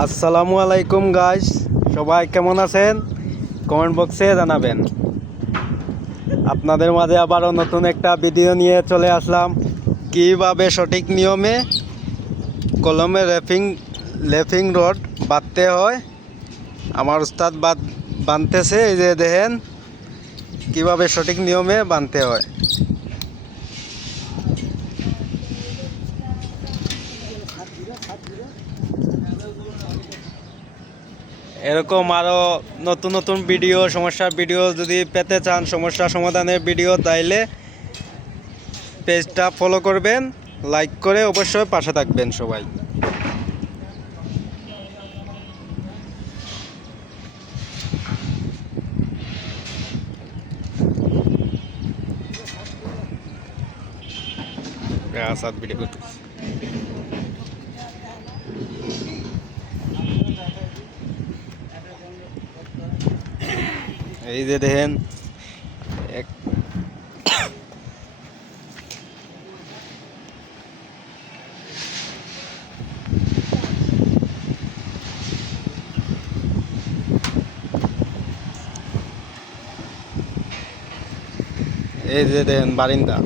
আসসালামু আলাইকুম গাইস, সবাই কেমন আছেন? কমেন্ট বক্সে জানাবেন। আপনাদের মাঝে আবারও নতুন একটা ভিডিও নিয়ে চলে আসলাম। কিভাবে সঠিক নিয়মে কলমে লেফিং রড বাঁধতে হয়। আমার উস্তাদ বাঁধতেছে, এই যে দেখেন কিভাবে সঠিক নিয়মে বাঁধতে হয়। এরকম আরও নতুন নতুন ভিডিও, সমস্যার ভিডিও যদি পেতে চান, সমস্যা সমাধানের ভিডিও, তাইলে পেজটা ফলো করবেন, লাইক করে অবশ্যই পাশে থাকবেন সবাই। আসাদ ভিডিও করতেছি। এই যে দেখেন এই যে দেখেন বারিন্দা।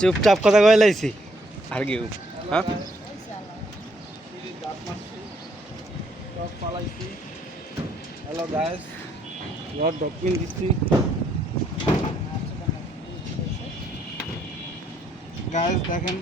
চুপচাপ কথা কয়ে লাইছি আর কি। হ্যাঁ, হ্যালো গাইস, রড ডকুমেন্ট দিচ্ছি গাইস, দেখেন